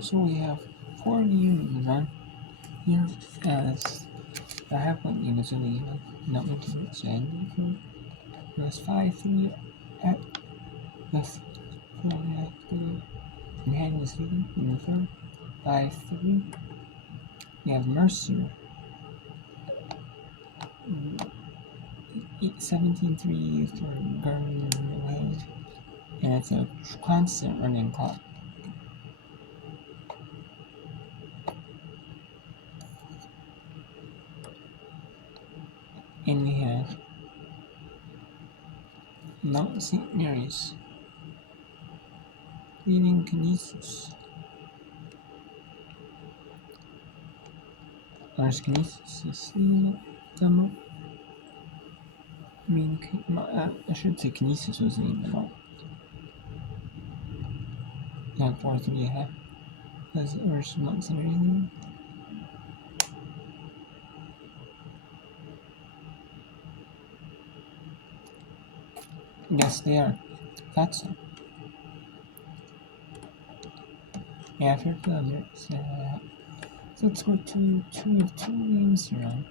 So we have 4 games on here as the half-point game is really not looking so ending. There's 5-3 at the Manhattan is leading in the third. 5-3. We have Mercer 17-3 for Gardner, and it's a constant running clock. And we have Mount St. Mary's leading Canisius. There's Canisius leading them. I should say Canisius was leading them up. Yeah, 4-3 ahead. There's Mount St. Mary's leading. Yes, they are. Thought so. Yeah, I've heard the others. So let's go to two games here on.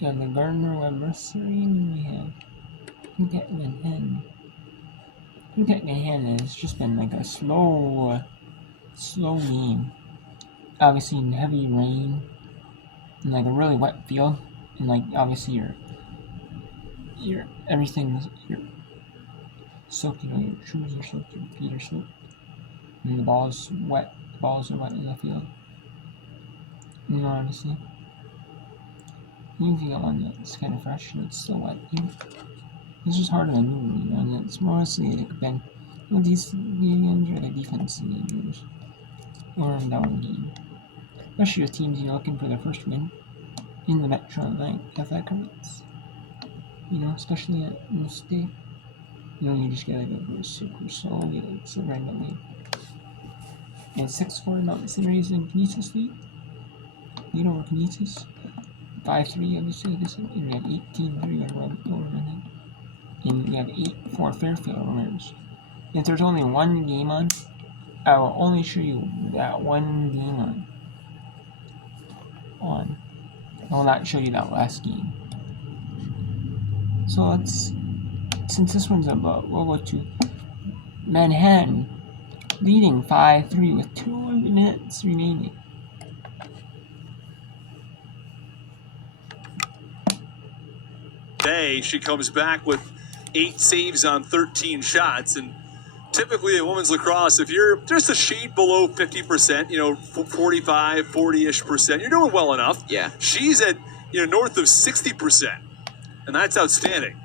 We have the Gardner Webb Mercer and we have Huguet Manhattan. Huguet Manhattan has just been like a slow game. Obviously in heavy rain and like a really wet field, and like obviously your everything's soaked, your shoes are soaked, your feet are soaked, and the balls wet. The balls are wet in the field. Obviously. Even if you got one that's kind of fresh and it's still wet, it's just hard to maneuver, and it's mostly like been these games are like defensive games or a down game. Especially with teams looking for their first win in the Metro Athletic Conference. Especially in the state. You just gotta go super slow, get so randomly. And 6-4 Mountain St. Mary's and Canisius lead over Canisius. 5-3 obviously and we have 18-3 over Manhattan. And we have 8-4 Fairfield over Mary's. If there's only one game on, I will only show you that one game on. I will not show you that last game. So since this one's about, we'll go to Manhattan leading 5-3 with 2 minutes remaining. She comes back with 8 saves on 13 shots, and typically in women's lacrosse, if you're just a shade below 50%, 45, 40-ish%, you're doing well enough. Yeah. She's at north of 60%, and that's outstanding.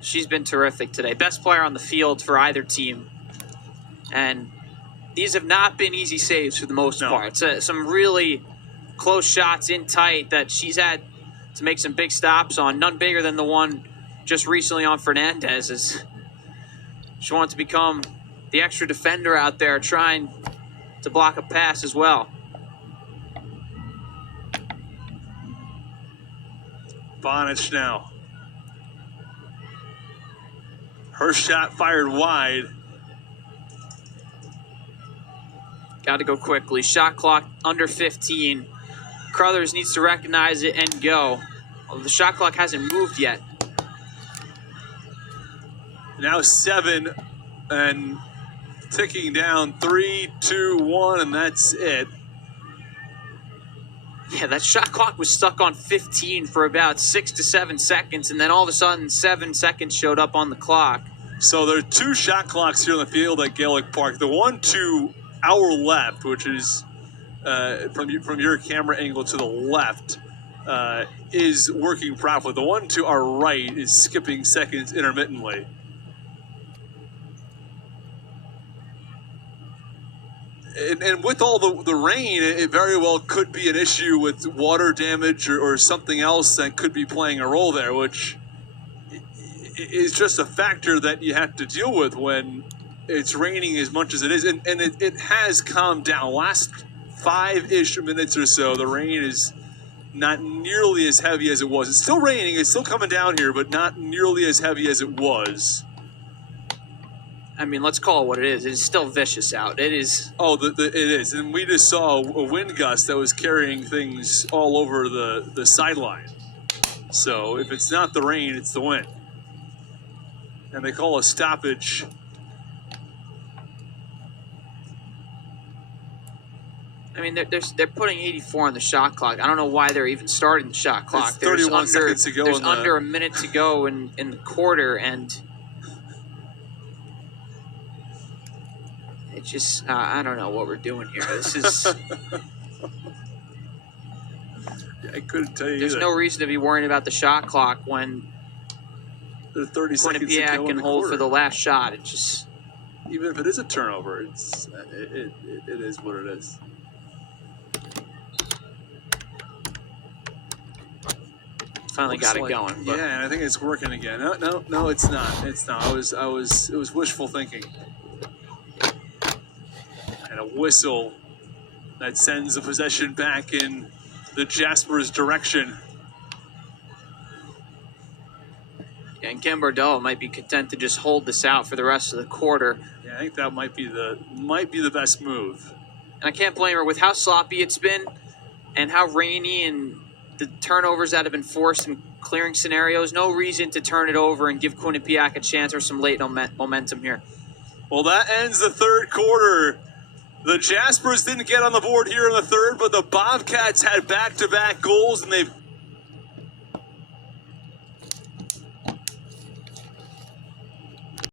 She's been terrific today. Best player on the field for either team, and these have not been easy saves for the most part. Some really close shots in tight that she's had to make some big stops on. None bigger than the one just recently on Fernandez, as she wanted to become the extra defender out there trying to block a pass as well. Bonich now. Her shot fired wide. Got to go quickly. Shot clock under 15. Crothers needs to recognize it and go. The shot clock hasn't moved yet. Now 7 and ticking down. 3, 2, 1, and that's it. Yeah, that shot clock was stuck on 15 for about 6 to 7 seconds, and then all of a sudden 7 seconds showed up on the clock. So there are 2 shot clocks here on the field at Gaelic Park. The one to our left, which is from your camera angle to the left, is working properly. The one to our right is skipping seconds intermittently. And with all the rain, it very well could be an issue with water damage or something else that could be playing a role there, which is just a factor that you have to deal with when it's raining as much as it is. And it has calmed down. Last 5-ish minutes or so, the rain is not nearly as heavy as it was. It's still raining. It's still coming down here, but not nearly as heavy as it was. I mean, let's call it what it is. It is still vicious out. It is. Oh, it is. And we just saw a wind gust that was carrying things all over the sideline. So if it's not the rain, it's the wind. And they call a stoppage. I mean, they're putting 84 on the shot clock. I don't know why they're even starting the shot clock. It's 31 seconds to go. There's under a minute to go in the quarter, and it just I don't know what we're doing here. This is. I couldn't tell you. There's no reason to be worrying about the shot clock when there's 30 seconds to go can hold for the last shot. It just. Even if it is a turnover, it is what it is. Finally got it going. But. Yeah, and I think it's working again. No, it's not. It's not. It was wishful thinking. And a whistle that sends the possession back in the Jaspers' direction. Yeah, and Ken Bordello might be content to just hold this out for the rest of the quarter. Yeah, I think that might be the best move. And I can't blame her with how sloppy it's been and how rainy and the turnovers that have been forced in clearing scenarios. No reason to turn it over and give Quinnipiac a chance or some late momentum here. Well, that ends the third quarter. The Jaspers didn't get on the board here in the third, but the Bobcats had back-to-back goals, and they've